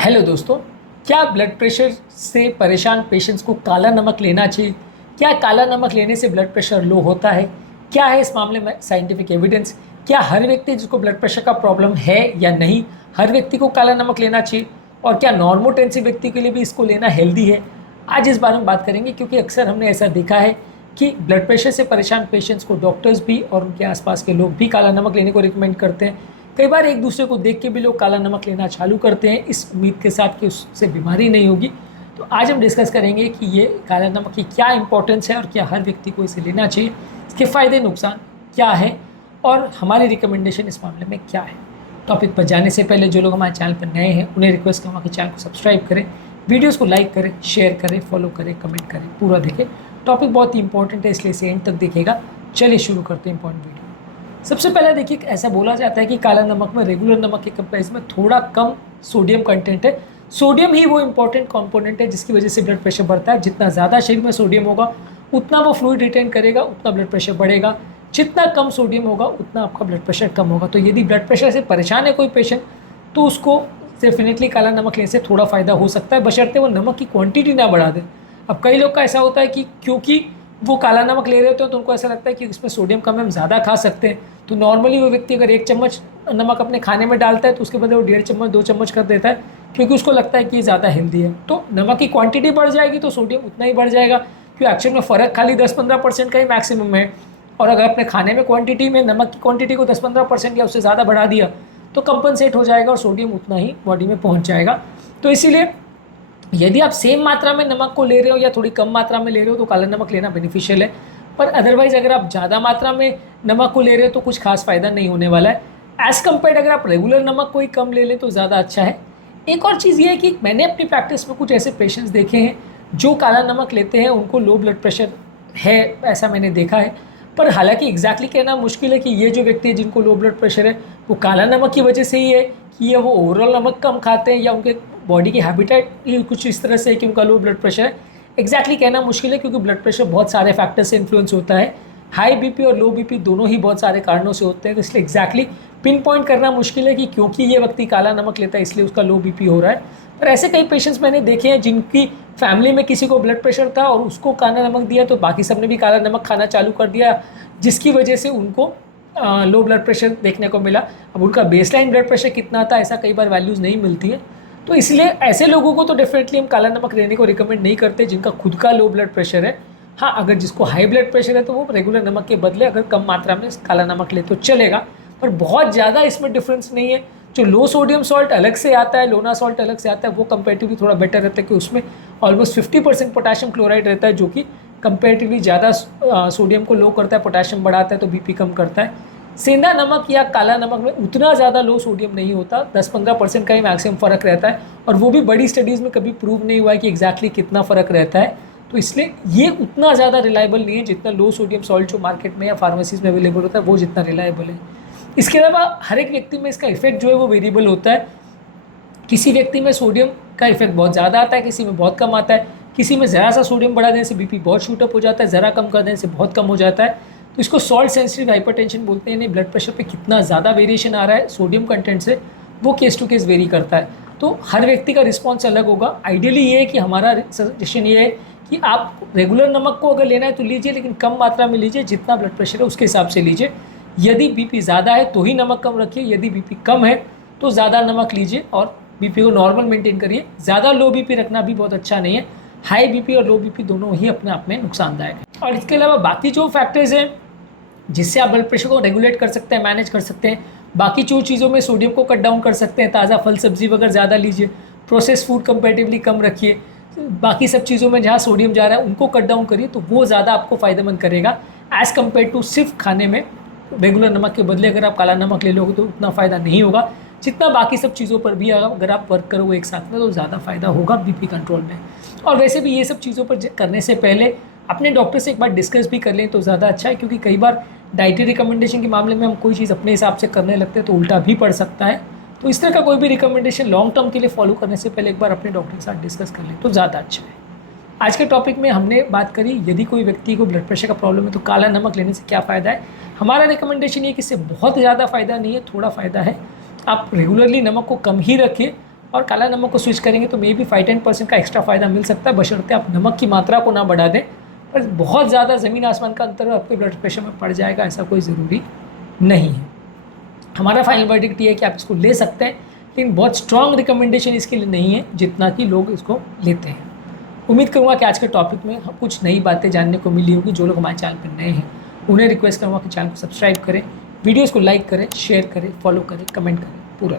Hello दोस्तों, क्या blood pressure से परेशान पेशेंट्स को काला नमक लेना चाहिए? क्या काला नमक लेने से ब्लड प्रेशर लो होता है? क्या है इस मामले में साइंटिफिक एविडेंस? क्या हर व्यक्ति जिसको ब्लड प्रेशर का प्रॉब्लम है या नहीं, हर व्यक्ति को काला नमक लेना चाहिए? और क्या नॉर्मोटेंसिव व्यक्ति के लिए भी इसको लेना हेल्दी है? आज इस बारे में बात करेंगे, क्योंकि अक्सर हमने ऐसा देखा है कि ब्लड प्रेशर से परेशान पेशेंट्स को डॉक्टर्स भी और उनके आसपास के लोग भी काला नमक लेने को रिकमेंड करते हैं। कई बार एक दूसरे को देख के भी लोग काला नमक लेना चालू करते हैं, इस उम्मीद के साथ कि उससे बीमारी नहीं होगी। तो आज हम डिस्कस करेंगे कि ये काला नमक की क्या इंपॉर्टेंस है और क्या हर व्यक्ति को इसे लेना चाहिए, इसके फ़ायदे नुकसान क्या है और हमारी रिकमेंडेशन इस मामले में क्या है। टॉपिक पर जाने से पहले जो लोग हमारे चैनल पर नए हैं उन्हें रिक्वेस्ट करूँगा कि चैनल को सब्सक्राइब करें, वीडियोज़ को लाइक करें, शेयर करें, फॉलो करें, कमेंट करें, पूरा देखें। टॉपिक बहुत ही इंपॉर्टेंट है, इसलिए इसे एंड तक देखिएगा। चलिए शुरू करते हैं इंपॉर्टेंट वीडियो। सबसे पहले देखिए, ऐसा बोला जाता है कि काला नमक में रेगुलर नमक के कंपेरिजन में थोड़ा कम सोडियम कंटेंट है। सोडियम ही वो इंपॉर्टेंट कंपोनेंट है जिसकी वजह से ब्लड प्रेशर बढ़ता है। जितना ज़्यादा शरीर में सोडियम होगा उतना वो फ्लूइड रिटेन करेगा, उतना ब्लड प्रेशर बढ़ेगा। जितना कम सोडियम होगा उतना आपका ब्लड प्रेशर कम होगा। तो यदि ब्लड प्रेशर से परेशान है कोई पेशेंट, तो उसको डेफिनेटली काला नमक लेने से थोड़ा फ़ायदा हो सकता है, बशर्ते वो नमक की क्वांटिटी ना बढ़ा दे। अब कई लोग का ऐसा होता है कि क्योंकि वो काला नमक ले रहे होते हैं तो उनको ऐसा लगता है कि इसमें सोडियम कम है, हम ज़्यादा खा सकते हैं। तो नॉर्मली वो व्यक्ति अगर 1 चम्मच नमक अपने खाने में डालता है तो उसके बदले वो 1.5 चम्मच 2 चम्मच कर देता है, क्योंकि उसको लगता है कि ये ज़्यादा हेल्दी है। तो नमक की क्वांटिटी बढ़ जाएगी तो सोडियम उतना ही बढ़ जाएगा, क्योंकि एक्चुअल में फ़र्क खाली 10-15% का ही मैक्सिमम है। और अगर अपने खाने में क्वांटिटी में नमक की क्वांटिटी को 10-15% या उससे ज़्यादा बढ़ा दिया तो कंपनसेट हो जाएगा और सोडियम उतना ही बॉडी में पहुँच जाएगा। तो इसीलिए यदि आप सेम मात्रा में नमक को ले रहे हो या थोड़ी कम मात्रा में ले रहे हो तो काला नमक लेना बेनिफिशियल है। पर अदरवाइज़ अगर आप ज़्यादा मात्रा में नमक को ले रहे हो तो कुछ खास फ़ायदा नहीं होने वाला है। एज़ कम्पेयर अगर आप रेगुलर नमक को ही कम ले लें तो ज़्यादा अच्छा है। एक और चीज़ ये है कि मैंने अपनी प्रैक्टिस में कुछ ऐसे पेशेंट्स देखे हैं जो काला नमक लेते हैं, उनको लो ब्लड प्रेशर है, ऐसा मैंने देखा है। पर हालांकि एग्जैक्टली कहना मुश्किल है कि ये जो व्यक्ति है जिनको लो ब्लड प्रेशर है वो काला नमक की वजह से ही है कि ये वो ओवरऑल नमक कम खाते हैं या उनके बॉडी की हैबिटेट ही कुछ इस तरह से है कि उनका लो ब्लड प्रेशर है। एग्जैक्टली कहना मुश्किल है, क्योंकि ब्लड प्रेशर बहुत सारे फैक्टर से इन्फ्लुएंस होता है। हाई बीपी और लो बीपी दोनों ही बहुत सारे कारणों से होते हैं, तो इसलिए एग्जैक्टली पिन पॉइंट करना मुश्किल है कि क्योंकि ये व्यक्ति काला नमक लेता है इसलिए उसका लो बीपी हो रहा है। पर ऐसे कई पेशेंट्स मैंने देखे हैं जिनकी फैमिली में किसी को ब्लड प्रेशर था और उसको काला नमक दिया तो बाकी सब ने भी काला नमक खाना चालू कर दिया, जिसकी वजह से उनको लो ब्लड प्रेशर देखने को मिला। अब उनका बेसलाइन ब्लड प्रेशर कितना था ऐसा कई बार वैल्यूज़ नहीं मिलती है। तो इसलिए ऐसे लोगों को तो डेफिनेटली हम काला नमक लेने को रिकमेंड नहीं करते जिनका खुद का लो ब्लड प्रेशर है। हाँ, अगर जिसको हाई ब्लड प्रेशर है तो वो रेगुलर नमक के बदले अगर कम मात्रा में काला नमक ले तो चलेगा, पर बहुत ज़्यादा इसमें डिफरेंस नहीं है। जो लो सोडियम सॉल्ट अलग से आता है, लोना सॉल्ट अलग से आता है, वो कंपेरेटिवली थोड़ा बेटर रहता है कि उसमें ऑलमोस्ट 50% पोटेशियम क्लोराइड रहता है, जो कि कंपेरेटिवली ज़्यादा सोडियम को लो करता है, पोटेशियम बढ़ाता है तो बीपी कम करता है। सेंधा नमक या काला नमक में उतना ज़्यादा लो सोडियम नहीं होता, 10-15% का ही मैक्सिमम फ़र्क रहता है, और वो भी बड़ी स्टडीज़ में कभी प्रूव नहीं हुआ है कि एग्जैक्टली कितना फ़र्क रहता है। तो इसलिए ये उतना ज़्यादा रिलायबल नहीं है जितना लो सोडियम सॉल्ट जो मार्केट में या फार्मेसीज़ में अवेलेबल होता है वो जितना रिलायबल है। इसके अलावा हर एक व्यक्ति में इसका इफेक्ट जो है वो वेरिएबल होता है। किसी व्यक्ति में सोडियम का इफेक्ट बहुत ज़्यादा आता है, किसी में बहुत कम आता है। किसी में ज़रा सा सोडियम बढ़ा देने से बीपी बहुत शूट अप हो जाता है, ज़रा कम कर देने से बहुत कम हो जाता है। तो इसको सॉल्ट सेंसिटिव हाइपरटेंशन बोलते हैं। यानी ब्लड प्रेशर पे कितना ज़्यादा वेरिएशन आ रहा है सोडियम कंटेंट से, वो केस टू केस वेरी करता है। तो हर व्यक्ति का रिस्पॉन्स अलग होगा। आइडियली ये है कि हमारा सजेशन ये है कि आप रेगुलर नमक को अगर लेना है तो लीजिए, लेकिन कम मात्रा में लीजिए, जितना ब्लड प्रेशर है उसके हिसाब से लीजिए। यदि बीपी ज़्यादा है तो ही नमक कम रखिए, यदि बीपी कम है तो ज़्यादा नमक लीजिए और बीपी को नॉर्मल मेंटेन करिए। ज़्यादा लो बीपी रखना भी बहुत अच्छा नहीं है। हाई बीपी और लो बीपी दोनों ही अपने आप में नुकसानदायक है। और इसके अलावा बाकी जो फैक्टर्स हैं जिससे आप ब्लड प्रेशर को रेगुलेट कर सकते हैं, मैनेज कर सकते हैं, बाकी जो चीज़ों में सोडियम को कट डाउन कर सकते हैं। ताज़ा फल सब्जी वगैरह ज़्यादा लीजिए, प्रोसेस फूड कंपेरेटिवली कम रखिए, बाकी सब चीज़ों में जहाँ सोडियम जा रहा है उनको कट डाउन करिए, तो वो ज़्यादा आपको फ़ायदेमंद करेगा एज़ कम्पेयर टू सिर्फ खाने में रेगुलर नमक के बदले अगर आप काला नमक ले लोगे तो उतना फ़ायदा नहीं होगा जितना बाकी सब चीज़ों पर भी अगर आप वर्क करोगे एक साथ में तो ज़्यादा फ़ायदा होगा बीपी कंट्रोल में। और वैसे भी ये सब चीज़ों पर करने से पहले अपने डॉक्टर से एक बार डिस्कस भी कर लें तो ज़्यादा अच्छा है, क्योंकि कई बार डाइटरी रिकमेंडेशन के मामले में हम कोई चीज़ अपने हिसाब से करने लगते हैं तो उल्टा भी पड़ सकता है। तो इस तरह का कोई भी रिकमेंडेशन लॉन्ग टर्म के लिए फॉलो करने से पहले एक बार अपने डॉक्टर के साथ डिस्कस कर लें तो ज़्यादा अच्छा है। आज के टॉपिक में हमने बात करी यदि कोई व्यक्ति को ब्लड प्रेशर का प्रॉब्लम है तो काला नमक लेने से क्या फ़ायदा है। हमारा रिकमेंडेशन ये कि इससे बहुत ज़्यादा फ़ायदा नहीं है, थोड़ा फ़ायदा है। आप रेगुलरली नमक को कम ही रखिए और काला नमक को स्विच करेंगे तो मे भी 5-10% का एक्स्ट्रा फ़ायदा मिल सकता है, बशर्ते आप नमक की मात्रा को ना बढ़ा दें। पर बहुत ज़्यादा ज़मीन आसमान का अंतर आपके ब्लड प्रेशर में पड़ जाएगा, ऐसा कोई ज़रूरी नहीं है। हमारा फाइनल वर्डिक्ट ये है कि आप इसको ले सकते हैं, लेकिन बहुत स्ट्रॉन्ग रिकमेंडेशन इसके लिए नहीं है जितना कि लोग इसको लेते हैं। उम्मीद करूँगा कि आज के टॉपिक में कुछ नई बातें जानने को मिली होगी। जो लोग हमारे चैनल पर नए हैं उन्हें रिक्वेस्ट करूँगा कि चैनल को सब्सक्राइब करें, वीडियोज़ को लाइक करें, शेयर करें, फॉलो करें, कमेंट करें, पूरा